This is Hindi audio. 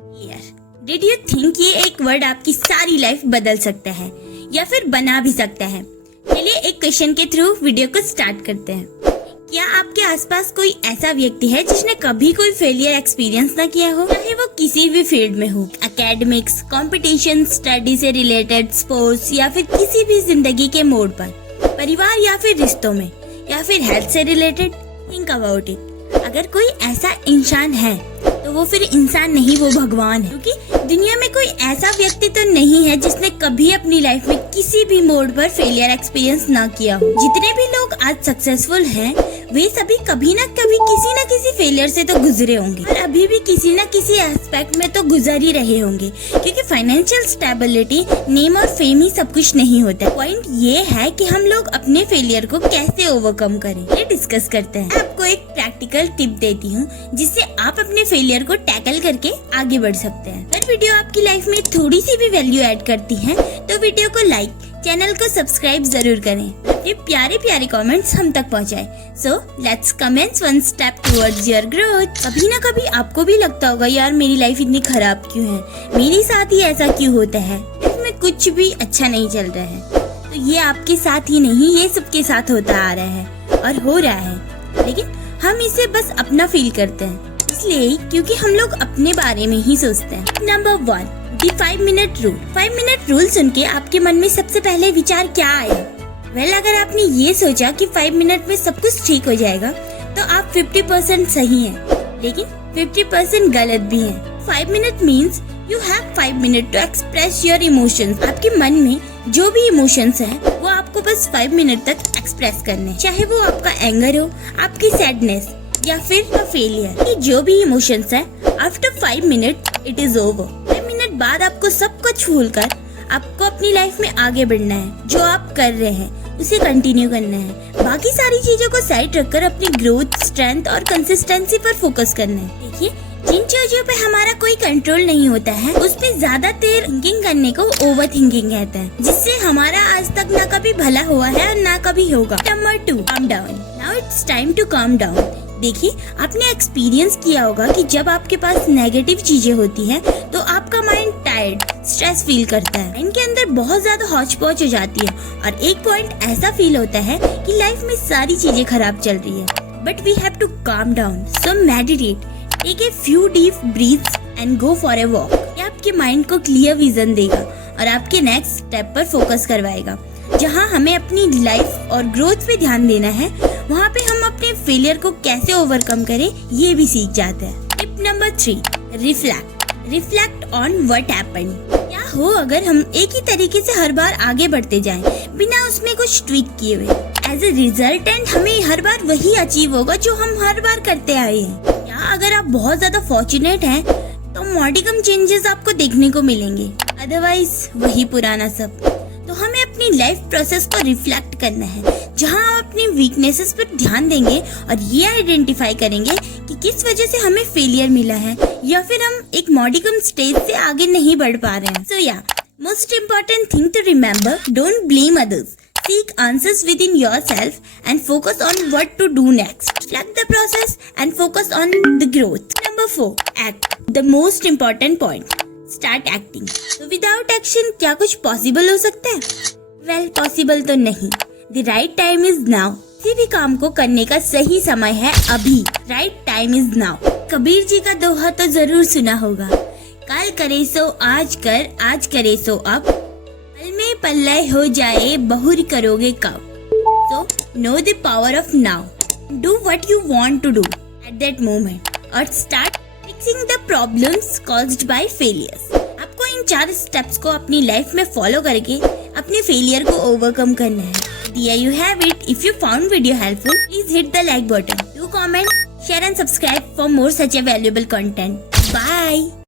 डिड यू थिंक ये एक वर्ड आपकी सारी लाइफ बदल सकता है या फिर बना भी सकता है? चलिए एक क्वेश्चन के थ्रू वीडियो को स्टार्ट करते हैं। क्या आपके आसपास कोई ऐसा व्यक्ति है जिसने कभी कोई फेलियर एक्सपीरियंस ना किया हो, चाहे वो किसी भी फील्ड में हो, एकेडमिक्स, कंपटीशन, स्टडी से रिलेटेड, स्पोर्ट्स या फिर किसी भी जिंदगी के मोड़ पर, परिवार या फिर रिश्तों में या फिर हेल्थ से रिलेटेड? Think about it. अगर कोई ऐसा इंसान है तो वो फिर इंसान नहीं, वो भगवान है, क्योंकि दुनिया में कोई ऐसा व्यक्ति तो नहीं है जिसने कभी अपनी लाइफ में किसी भी मोड़ पर फेलियर एक्सपीरियंस ना किया हो। जितने भी लोग आज सक्सेसफुल हैं वे सभी कभी ना किसी फेलियर से तो गुजरे होंगे और अभी भी किसी न किसी एस्पेक्ट में तो गुजर ही रहे होंगे, क्योंकि फाइनेंशियल स्टेबिलिटी, नेम और फेम ही सब कुछ नहीं होता। पॉइंट ये है कि हम लोग अपने फेलियर को कैसे ओवरकम करें, ये डिस्कस करते हैं। आपको एक प्रैक्टिकल टिप देती हूँ जिससे आप अपने फेलियर को टैकल करके आगे बढ़ सकते हैं। अगर वीडियो आपकी लाइफ में थोड़ी सी भी वैल्यू ऐड करती है तो वीडियो को लाइक, चैनल को सब्सक्राइब जरूर करें, अपने प्यारे प्यारे कमेंट्स हम तक पहुंचाएं। So let's comments one step towards your growth. कभी ना कभी आपको भी लगता होगा, यार मेरी लाइफ इतनी खराब क्यों है, मेरे साथ ही ऐसा क्यों होता है, इसमें कुछ भी अच्छा नहीं चल रहा है। तो ये आपके साथ ही नहीं, ये सबके साथ होता आ रहा है और हो रहा है, लेकिन हम इसे बस अपना फील करते हैं, इसलिए क्योंकि हम लोग अपने बारे में ही सोचते हैं। नंबर 1, दी 5 मिनट रूल। 5 मिनट रूल सुन के आपके मन में सबसे पहले विचार क्या आया? अगर आपने ये सोचा कि 5 मिनट में सब कुछ ठीक हो जाएगा तो आप 50% सही हैं, लेकिन 50% गलत भी हैं। 5 minute means you have 5 minute to express your emotions. आपके मन में जो भी इमोशंस हैं वो आपको बस 5 मिनट तक एक्सप्रेस करने हैं, चाहे वो आपका एंगर हो, आपकी सैडनेस या फिर फेलियर। ये जो भी इमोशंस है, after 5 minute it is over. 5 minute बाद आपको सब कुछ भूलकर आपको अपनी लाइफ में आगे बढ़ना है। जो आप कर रहे हैं उसे कंटिन्यू करना है, बाकी सारी चीजों को साइड रखकर अपनी ग्रोथ, स्ट्रेंथ और कंसिस्टेंसी पर फोकस करना है। देखिए, जिन चीजों पे हमारा कोई कंट्रोल नहीं होता है उस पे ज्यादा देर थिंकिंग करने को ओवर थिंकिंग कहते हैं, जिससे हमारा आज तक ना कभी भला हुआ है और ना कभी होगा। Number 2, calm down. Now it's time to calm down. देखिए, आपने एक्सपीरियंस किया होगा कि जब आपके पास नेगेटिव चीजें होती हैं तो आपका माइंड टायर्ड, स्ट्रेस फील करता है, इनके अंदर बहुत ज्यादा हौच पौच हो जाती है और एक पॉइंट ऐसा फील होता है कि लाइफ में सारी चीजें खराब चल रही है। But we have to calm down, so meditate, take a few deep breaths and go for a walk. ये आपके माइंड को क्लियर विजन देगा और आपके नेक्स्ट स्टेप पर फोकस करवाएगा। जहाँ हमें अपनी लाइफ और ग्रोथ पे ध्यान देना है, वहाँ पे हम अपने फेलियर को कैसे ओवरकम करें ये भी सीख जाते हैं। Tip number 3, reflect on what happened. क्या हो अगर हम एक ही तरीके से हर बार आगे बढ़ते जाएं, बिना उसमें कुछ ट्विक किए हुए? एज ए रिजल्टेंट हमें हर बार वही अचीव होगा जो हम हर बार करते आए हैं। या अगर आप बहुत ज्यादा फॉर्चुनेट हैं तो मॉडिकम चेंजेस आपको देखने को मिलेंगे, अदरवाइज वही पुराना सब। तो हमें अपनी लाइफ प्रोसेस को रिफ्लेक्ट करना है, जहां हम अपनी वीकनेसेस पर ध्यान देंगे और ये आइडेंटिफाई करेंगे कि किस वजह से हमें फेलियर मिला है या फिर हम एक मॉडिकम स्टेज से आगे नहीं बढ़ पा रहे हैं। सो या most important thing to remember, don't blame others, seek answers within yourself and focus on what to do next. Reflect the process and focus on the growth. Number 4, act. The most important point. Start acting. So without action क्या कुछ possible हो सकता है? Well, possible तो नहीं. The right time is now. किसी भी काम को करने का सही समय है अभी. Right time is now. Kabir ji का दोहा तो जरूर सुना होगा, कल करे सो आज कर, आज करे सो अब, पल में पल्लय हो जाए बहुर करोगे कब। So know the power of now. Do what you want to do at that moment और start fixing the problems caused by failures. आपको इन 4 स्टेप्स को अपनी लाइफ में फॉलो करके अपने फेलियर को ओवरकम करना है। There you have it. If you found video helpful, please hit the like button. Do comment, share and subscribe for more such a valuable content. Bye.